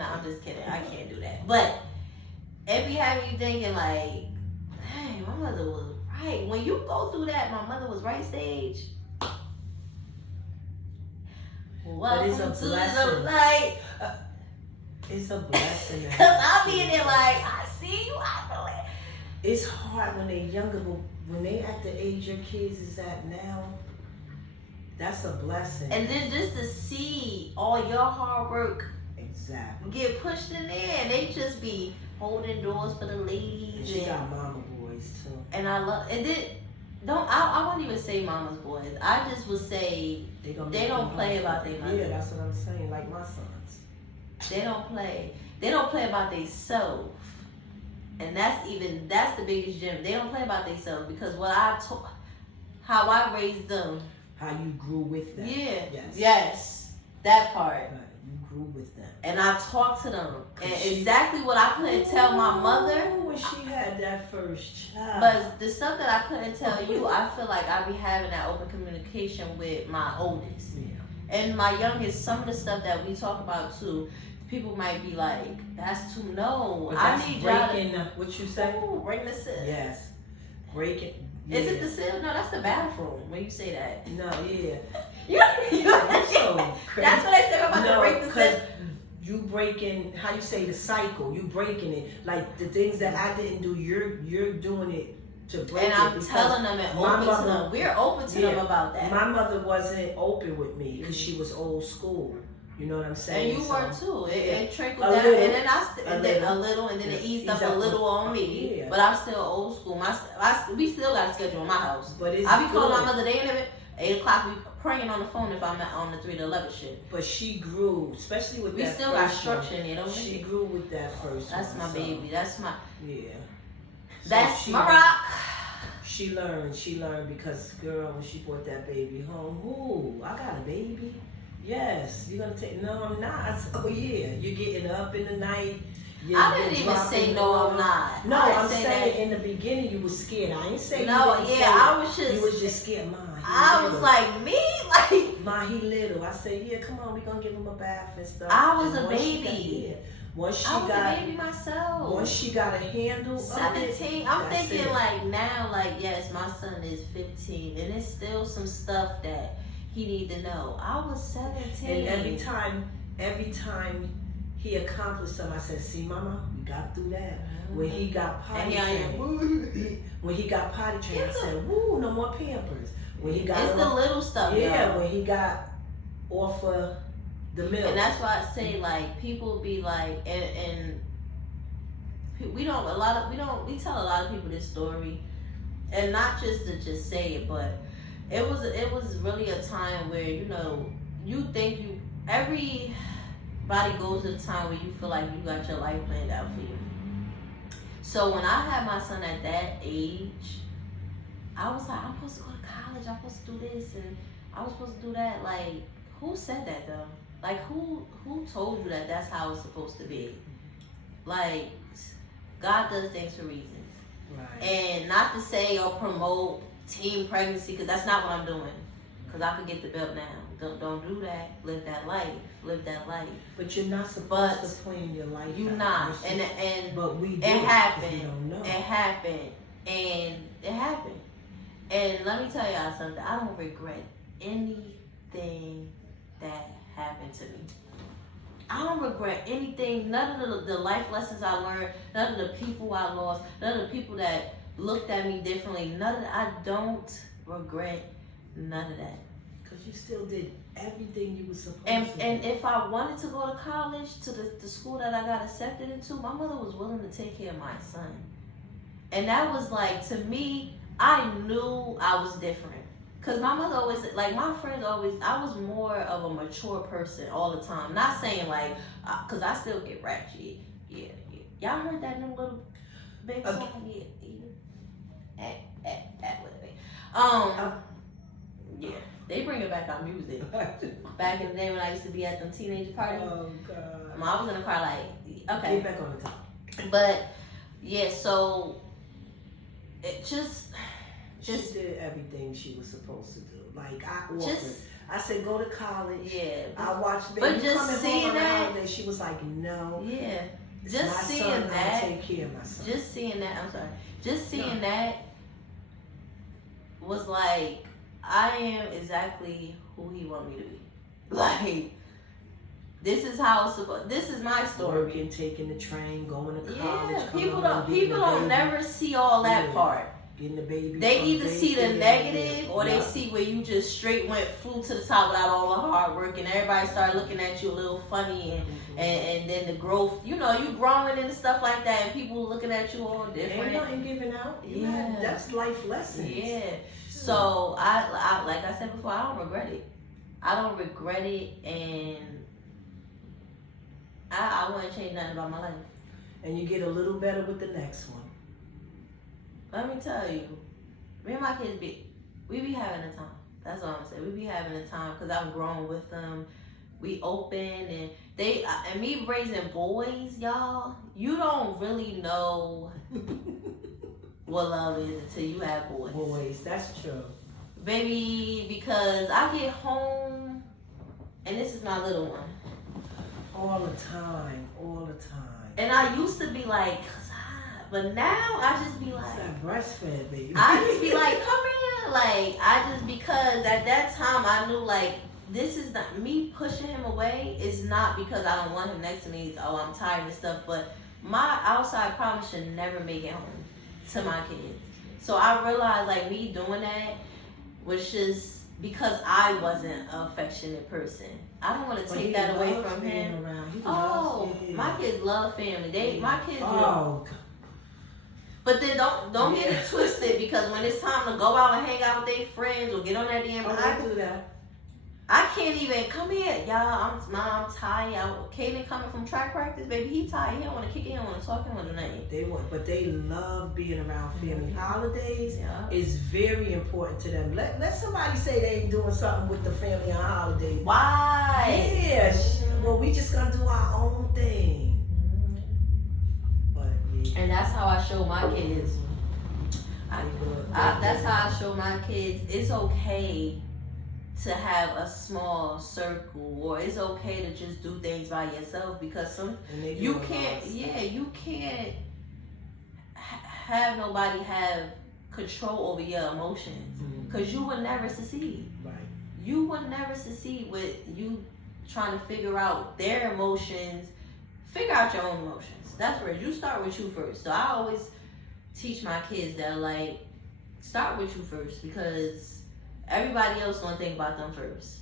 I'm just kidding. I can't do that. But it be having you thinking like, hey, my mother was right. When you go through that, my mother was right stage. Welcome it's a to blessing. the light. It's a blessing. Cause I be in there like, I see you, I feel it. It's hard when they're younger, but when they at the age your kids is at now, that's a blessing. And then just to see all your hard work get pushed in there, and they just be holding doors for the ladies. And she got mama boys too. And I love, and then I won't even say mama's boys. I just would say they don't play about their mother. Yeah, that's what I'm saying. Like my sons. They don't play. They don't play about themselves. And that's the biggest gem. They don't play about themselves because how I raised them. How you grew with them. Yeah. Yes. That part. Right. You grew with them. And I talked to them. And exactly what I couldn't tell my mother. When she had that first child. But the stuff that I couldn't tell you, I feel like I be having that open communication with my oldest. Yeah. And my youngest, some of the stuff that we talk about too, people might be like, that's too no. I need breaking what you say? Bring the seal. Yes. Breaking. Yeah. Is it the seal? No, that's the bathroom when you say that. No, yeah. You're so crazy. That's what I said about to break the seal. You breaking, how you say, the cycle. You breaking it. Like the things that I didn't do, you're doing it to break it. And I'm telling them and open to them. We're open to them about that. My mother wasn't open with me because she was old school. You know what I'm saying? And you were too. It trickled down, and then a little, and then it eased up a little on me. Yeah. But I'm still old school. We still got a schedule in my house. But it's I be calling my mother. They ain't even 8 o'clock. We praying on the phone if I'm not on the 3 to 11 shit. But she grew, especially with that. We still got structure in it, don't we? She grew with that first. That's my baby. That's my. Yeah. That's my rock. She learned because girl, when she brought that baby home, ooh, I got a baby. Yes, you're gonna take. No, I'm not. Oh yeah, you're getting up in the night. I didn't even say no, I'm not. No, I'm saying in the beginning you was scared. I ain't saying no. Yeah, I was just. You was just scared, Mom. I was like me, like he little. I said, yeah, come on, we gonna give him a bath and stuff. I was and a baby. I was a baby myself. Once she got a handle 17. I'm thinking like now, like yes, my son is 15, and there's still some stuff that he need to know. I was 17. And every time he accomplished something, I said, see, Mama, we got through that. When he got potty trained, I said, woo, no more Pampers. When he got it's the little stuff, yeah. When he got off of the milk, and that's why I say like people be like, and we tell a lot of people this story, and not just to just say it, but it was really a time where you think everybody goes to a time where you feel like you got your life planned out for you. So when I had my son at that age, I was like, I'm supposed to go to college, I'm supposed to do this, and I was supposed to do that. Like, who said that though? Like, who told you that that's how it's supposed to be? Like, God does things for reasons. Right. And not to say or promote teen pregnancy, because that's not what I'm doing. Because I could get the belt now. Don't do that. Live that life. But you're not supposed to plan your life. You're not. But we do. It happened. We don't know. It happened. And it happened. And let me tell y'all something. I don't regret anything that happened to me. I don't regret anything. None of the life lessons I learned. None of the people I lost. None of the people that looked at me differently. I don't regret none of that. Because you still did everything you were supposed to. And if I wanted to go to college, to the school that I got accepted into, my mother was willing to take care of my son. And that was like, to me, I knew I was different. Because my mother always, like my friends always, I was more of a mature person all the time. Not saying like, because I still get ratchet. Yeah. Y'all heard that new little big song? Yeah. Yeah. They bring it back on music. Back in the day when I used to be at them teenage parties. Oh, God. I was in the car like, okay. Get back on the top. But, yeah, so, it just... She did everything she was supposed to do. Like, I said, go to college. Yeah. I watched But just seeing that... And she was like, no. Yeah. Just seeing that... take care of my son. Just seeing that... I'm sorry. Just seeing that was like... I am exactly who he want me to be. Like, this is how it's supposed. This is my story. Working, taking the train, going to college. Yeah, people don't never see all that part. Getting the baby. They either see the negative or they see where you just flew to the top without all the hard work, and everybody started looking at you a little funny, and then the growth. You growing and stuff like that, and people looking at you all different. Ain't nothing giving out. Yeah, that's life lessons. Yeah. So I like I said before, I don't regret it. I don't regret it, and I wouldn't change nothing about my life. And you get a little better with the next one. Let me tell you, me and my kids we be having a time. That's all I'm saying. We be having a time because I've grown with them. We open and and me raising boys, y'all. You don't really know what love is until you have boys. Boys, that's true. Baby, because I get home and this is my little one. All the time. And I used to be like, but now I just be like, it's that breastfed, baby. I just be like, come here. Like, because at that time I knew like, this is not me pushing him away is not because I don't want him next to me. Oh, I'm tired and stuff. But my outside problems should never make it home to my kids. So I realized like me doing that was just because I wasn't an affectionate person. I don't want to take that away from him. My kids love family. My kids. But then don't get it twisted because when it's time to go out and hang out with their friends or get on that damn I do that. I can't even come here, y'all. I'm tired. Kaden coming from track practice, baby. He tired. He don't want to kick it. He don't want to talk. He don't want to do nothing. But they love being around family. Holidays is very important to them. Let somebody say they ain't doing something with the family on holidays. Why? Yeah. Well, we just gonna do our own thing. But and that's how I show my kids. That's how I show my kids it's okay to have a small circle, or it's okay to just do things by yourself, because you can't have nobody have control over your emotions, because you would never succeed. Right. You would never succeed with you trying to figure out their emotions. Figure out your own emotions. That's where you start with you first. So I always teach my kids that, like, start with you first, because everybody else gonna think about them first.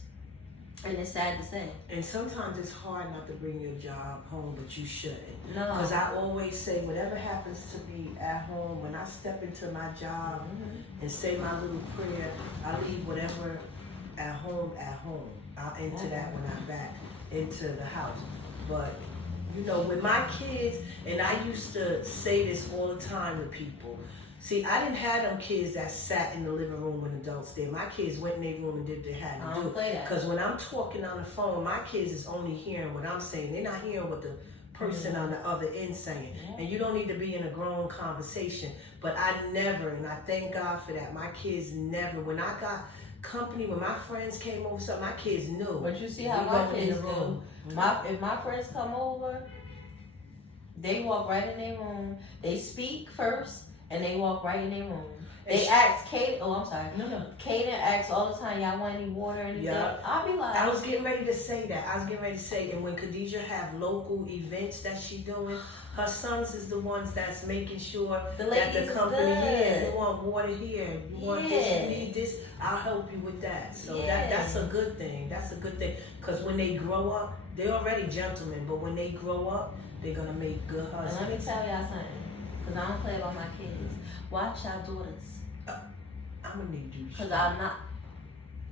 And it's sad to say. And sometimes it's hard not to bring your job home, but you shouldn't. No. Because I always say, whatever happens to me at home, when I step into my job and say my little prayer, I leave whatever at home. I'll enter that when I'm back into the house. But, you know, with my kids, and I used to say this all the time to people. See, I didn't have them kids that sat in the living room when adults did. My kids went in their room and did what they had to do. Because when I'm talking on the phone, my kids is only hearing what I'm saying. They're not hearing what the person on the other end saying. And you don't need to be in a grown conversation. But I never, and I thank God for that, my kids never, when I got company, when my friends came over, so my kids knew. But you see how my kids do. If my friends come over, they walk right in their room. They speak first, and they walk right in their room. They ask Kate. Oh, I'm sorry. No. Kaden asks all the time, y'all want any water or anything? Yeah. I'll be like. I was getting ready to say that. And when Khadijah have local events that she doing, her sons is the ones that's making sure that the company, you want water here, you want this, you need this, I'll help you with that. So that's a good thing. That's a good thing. Because when they grow up, they're already gentlemen, but when they grow up, they're going to make good husbands. And let me tell y'all something, because I don't play about my kids. Watch y'all daughters. I'm going to need you. Because I'm not.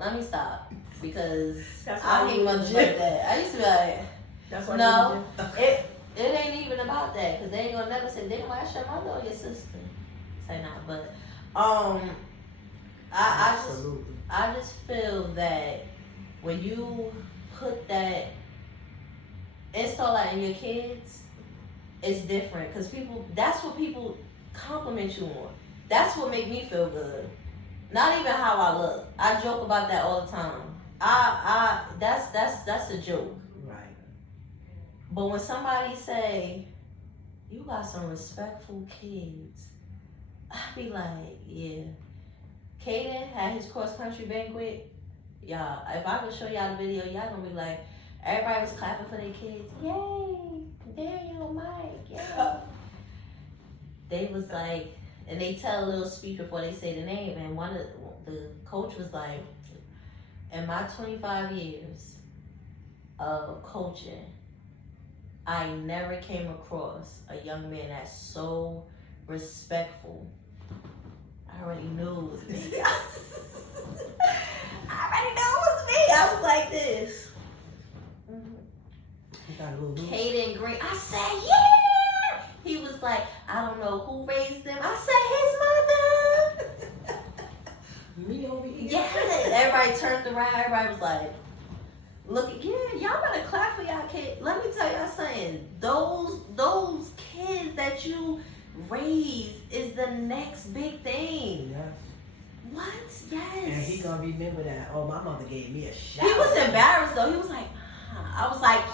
Let me stop. Because I hate mothers like that. I used to be like, that's why no, it ain't even about that. Because they ain't going to never say, they don't ask your mother or your sister. Say not, but I just feel that when you put that, install that in your kids, it's different. Because that's what people compliment you on. That's what make me feel good. Not even how I look. I joke about that all the time. That's a joke. Right. But when somebody say, you got some respectful kids, I be like, yeah. Kaden had his cross country banquet. Y'all, if I could show y'all the video, y'all gonna be like, everybody was clapping for their kids. Yay! Daniel, Mike, yeah. They was like, and they tell a little speech before they say the name, and the coach was like, in my 25 years of coaching, I never came across a young man that's so respectful. I already knew it was me. I already knew it was me. I was like this. Kaden Green. I said, yeah. He was like, I don't know who raised him. I said, his mother. Me over here. Yeah. Everybody turned around. Everybody was like, look, y'all better clap for y'all kids. Let me tell y'all something. Those kids that you raise is the next big thing. Yes. What? Yes. And he gonna remember that. Oh, my mother gave me a shout. He was embarrassed though. He was like, I was like,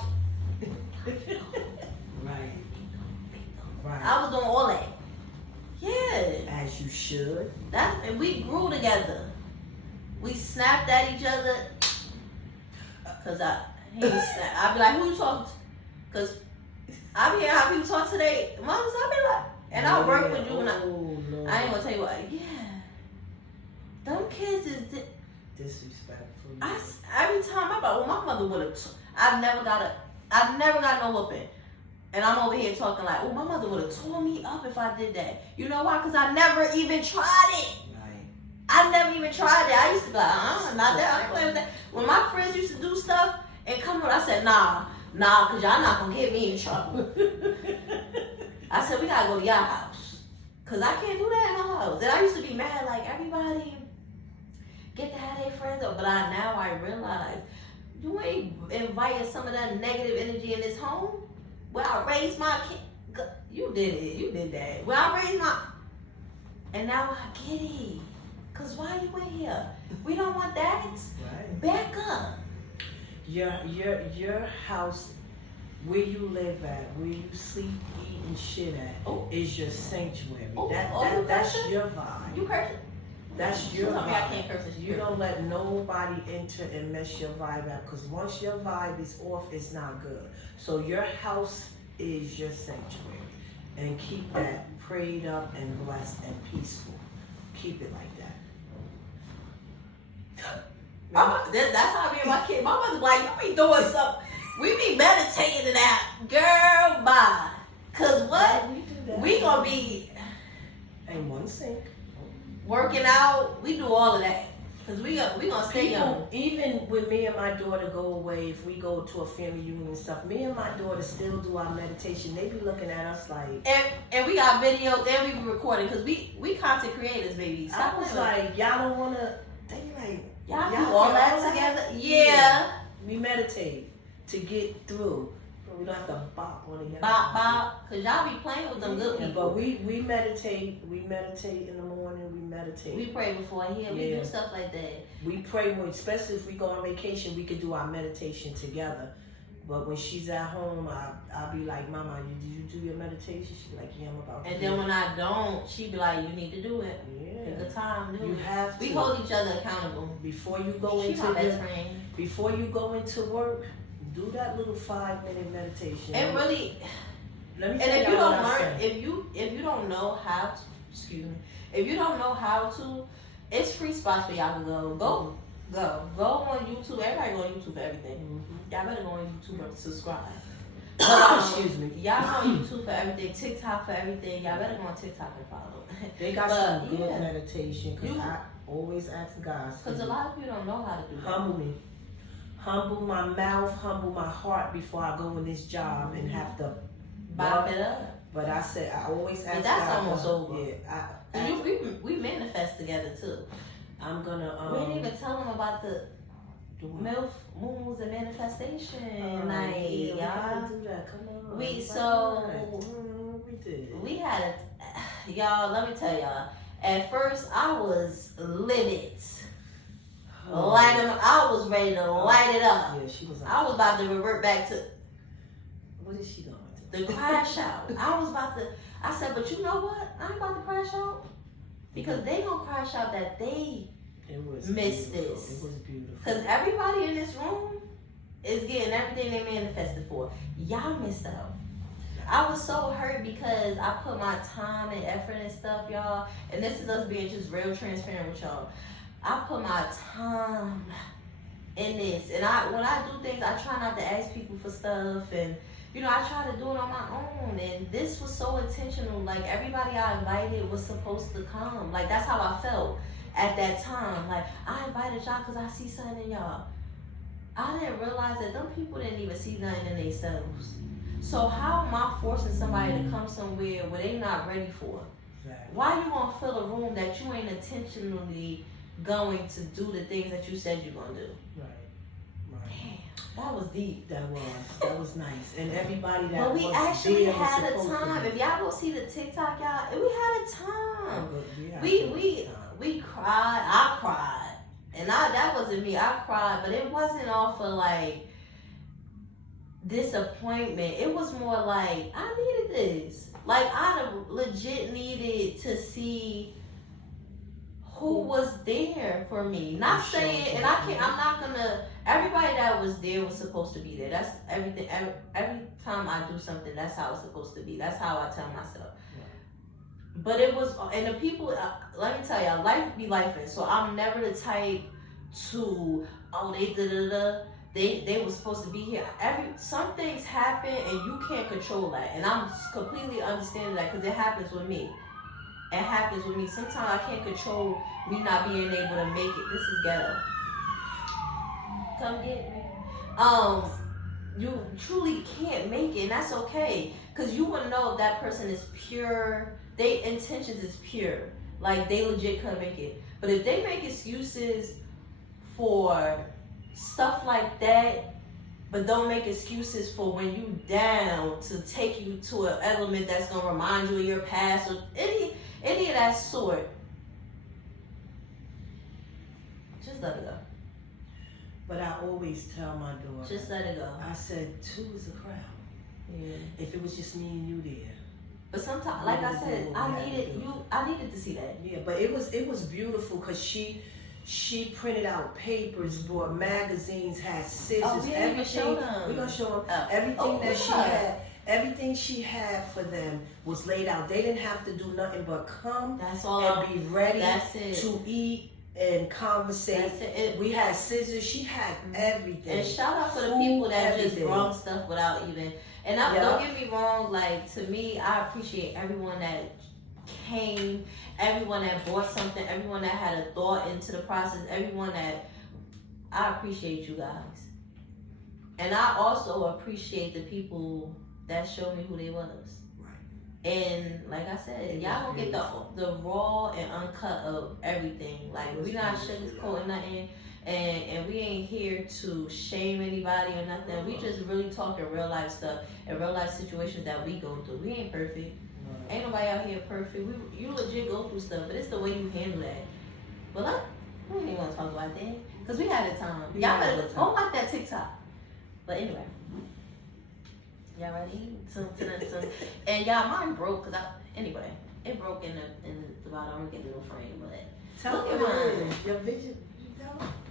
right. I was doing all that. Yeah. As you should. And we grew together. We snapped at each other. Cause I'd be like, who you talking to? Cause I be hearing how people talk today. Mothers, I be like, and I work with you, and I ain't gonna tell you what. Yeah, them kids is disrespectful. Every time my mother would have. I never got no whooping, and I'm over here talking like, oh, my mother would have tore me up if I did that. You know why? Cause I never even tried it. Right. I never even tried that. I used to be like, not that. I ain't playing with that. When my friends used to do stuff and come on, I said, nah, cause y'all not gonna get me in trouble. I said, we gotta go to y'all house. Cause I can't do that in my house. And I used to be mad, like, everybody get to have their friends up. But now I realize, you ain't inviting some of that negative energy in this home. Where I raised my kid. You did it. You did that. Where I raised my... And now I get it. Cause why you in here? We don't want that. Right. Back up. Your house, where you live at, where you sleep, eat, and shit at, is your sanctuary. That's your vibe. You cursing? That's your vibe. I can't curse. You don't let nobody enter and mess your vibe up, because once your vibe is off, it's not good. So your house is your sanctuary, and keep that prayed up and blessed and peaceful. Keep it like that. That's how me and my kid. My mother's like, you be doing something. We be meditating it out, girl. Bye. Cause what? We gonna be in one sink. Working out, we do all of that. Cause we gonna stay young. Even when me and my daughter go away, if we go to a family reunion and stuff, me and my daughter still do our meditation. They be looking at us like, and we got videos and we be recording, cause we content creators, baby. I was like, y'all don't wanna. They like, y'all do all that together. Yeah. We meditate to get through. We don't have to bop one of y'all. Bop, cause y'all be playing with them good people. But we meditate. We meditate in the morning. We meditate. We pray before here. We do stuff like that. We pray when, especially if we go on vacation, we could do our meditation together. But when she's at home, I'll be like, Mama, did you do your meditation? She be like, yeah, I'm about to. And then when I don't, she be like, you need to do it. Yeah. Take the time, do you it. have to. We hold each other accountable. Before you go before you go into work, do that little 5-minute meditation. And really, let me and if you don't learn, if you don't know how to, if you don't know how to, it's free spots for y'all to go. Go on YouTube. Everybody go on YouTube for everything. Mm-hmm. Y'all better go on YouTube and subscribe. Excuse me. Y'all go on YouTube for everything, TikTok for everything. Y'all better go on TikTok and follow. They got some good meditation, because I always ask God. Because a lot of people don't know how to do that. Humble me. Humble my mouth, humble my heart before I go in this job and have to bop it up. But I said, I always ask God. But that's almost over. Yeah, we manifest together too. I'm gonna. We didn't even tell them about the MILF moons and manifestation. Y'all do that. Come on. We had y'all. Let me tell y'all. At first, I was livid. I was ready to light it up. Yeah, she was. I was about to revert back to. What is she going to? The crash out. I was about to. I said, but you know what? I ain't about to crash out, because they gonna crash out that they missed this. It was beautiful. Because everybody in this room is getting everything they manifested for. Y'all missed out. I was so hurt because I put my time and effort and stuff, y'all. And this is us being just real transparent with y'all. I put my time in this. And when I do things, I try not to ask people for stuff. And, I try to do it on my own. And this was so intentional. Like, everybody I invited was supposed to come. Like, that's how I felt at that time. Like, I invited y'all because I see something in y'all. I didn't realize that them people didn't even see nothing in themselves. So how am I forcing somebody to come somewhere where they not ready for? Exactly. Why you gonna fill a room that you ain't intentionally going to do the things that you said you're gonna do? Right. Damn, that was deep. That was nice. And everybody that but we was actually there had was a time. If y'all go see the TikTok, y'all, we had a time. We cried. I cried, and that wasn't me. I cried, but it wasn't all for like disappointment. It was more like I needed this. Like I legit needed to see who was there for me. Not saying, and I'm not gonna. Everybody that was there was supposed to be there. That's everything. Every time I do something, that's how it's supposed to be. That's how I tell myself. But it was, and the people, let me tell y'all, life be lifing. So I'm never the type to, they were supposed to be here. Some things happen and you can't control that. And I'm completely understanding that because it happens with me. It happens with me. Sometimes I can't control me not being able to make it. This is ghetto. Come get me. You truly can't make it, and that's okay. Because you wouldn't know if that person is pure. Their intentions is pure. Like, they legit couldn't make it. But if they make excuses for stuff like that, but don't make excuses for when you down to take you to an element that's going to remind you of your past or any of that sort, let it go. But I always tell my daughter, Just let it go. I said 2 is a crowd. Yeah. If it was just me and you there. But sometimes, like I said, I needed to see that. Yeah, but it was beautiful because she printed out papers, bought magazines, had scissors, everything. We're gonna show them everything that she had. Everything she had for them was laid out. They didn't have to do nothing but come and be ready to eat and conversate. We had scissors. She had everything. And shout out for the people that just brung stuff without even. And don't get me wrong. Like, to me, I appreciate everyone that came, everyone that bought something, everyone that had a thought into the process, everyone that. I appreciate you guys, and I also appreciate the people that showed me who they was. Right. And like I said, y'all gonna get the raw and uncut of everything. Like, we not sugarcoating nothing, and we ain't here to shame anybody or nothing. We just really talking real life stuff and real life situations that we go through. We ain't perfect. Ain't nobody out here perfect. You legit go through stuff, but it's the way you handle that. But we don't even want to talk about that because we had a time. Y'all better don't like that TikTok. But anyway. Y'all ready? And y'all, mine broke because anyway, it broke in the bottom. I'm gonna get a little frame, but tell me mine. Your vision.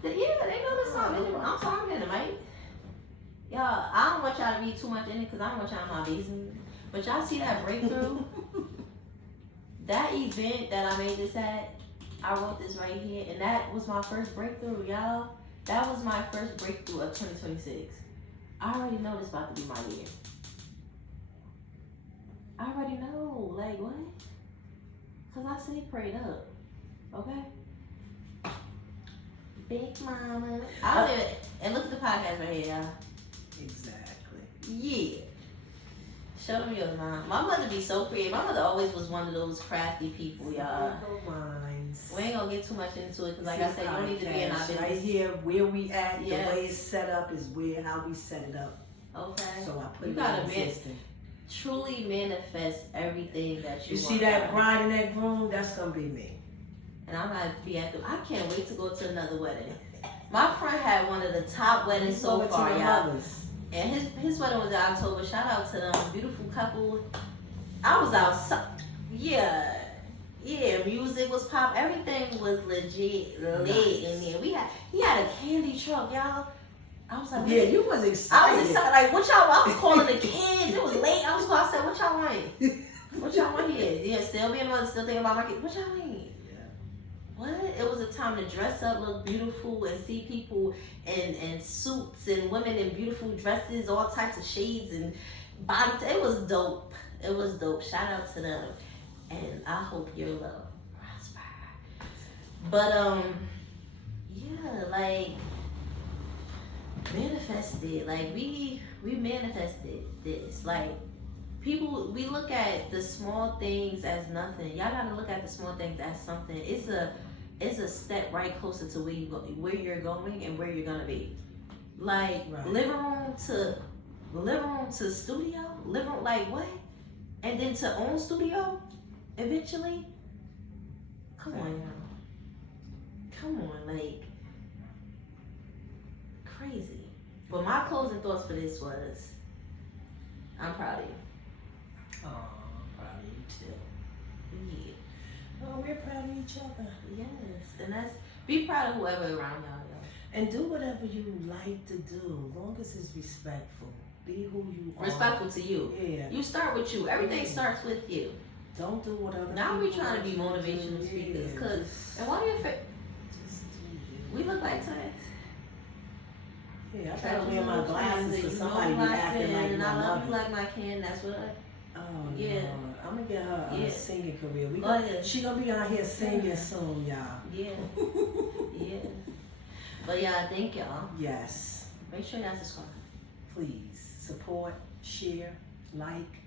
Yeah, they know this my vision. I'm talking in the mic. Y'all, I don't want y'all to read too much in it because I don't want y'all in my business. But y'all see that breakthrough? That event that I made this at, I wrote this right here, and that was my first breakthrough, y'all. That was my first breakthrough of 2026. I already know this about to be my year. I already know. Like, what? Because I say prayed up. Okay? Big mama. And look at the podcast right here, y'all. Exactly. Yeah. Show them yours, Mom. My mother be so creative. My mother always was one of those crafty people, y'all. We ain't gonna get too much into it because, like I said, you don't need to be in our business. Right here, where we at, the way it's set up is how we set it up. Okay. So I put it in existence. Truly manifest everything that you want. See that bride in that groom? That's gonna be me. And I'm gonna be at I can't wait to go to another wedding. My friend had one of the top weddings so far, y'all. And his wedding was in October. Shout out to them, beautiful couple. I was outside. Yeah, music was pop. Everything was legit lit in there. He had a candy truck, y'all. I was like, you was excited. I was excited. Like, what y'all? I was calling the kids. It was late. I said, what y'all want? What y'all want here? Yeah, still being mother, still thinking about my kids. What y'all want? What? It was a time to dress up, look beautiful, and see people in suits and women in beautiful dresses, all types of shades and bodies. It was dope. It was dope. Shout out to them. And I hope your love prosper. But yeah, like manifested. Like we manifested this. Like people, we look at the small things as nothing. Y'all gotta look at the small things as something. It's a step right closer to where you're going and where you're gonna be. Like living room to studio, like what? And then to own studio eventually. Come on, y'all. Come on, like crazy. But my closing thoughts for this was, I'm proud of you. Oh, I'm proud of you too. Yeah. Oh, we're proud of each other. Yes, and be proud of whoever around y'all. And do whatever you like to do, as long as it's respectful. Be who you are. Respectful to you. Yeah. You start with you. Everything starts with you. Don't do what other people Now we trying to be motivational speakers, and why you we look like twins. Yeah, I try to wear my glasses because somebody be acting like my I love mother. You like my Ken. That's what I. Oh yeah. No. I'm gonna get her a singing career. She gonna be out here singing soon, y'all. Yeah. Yeah. But yeah, thank y'all. Yes. Make sure y'all subscribe. Please support, share, like.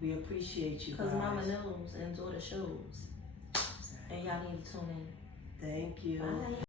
We appreciate you. Because Mama knows and daughter shows. Exactly. And y'all need to tune in. Thank you. Bye.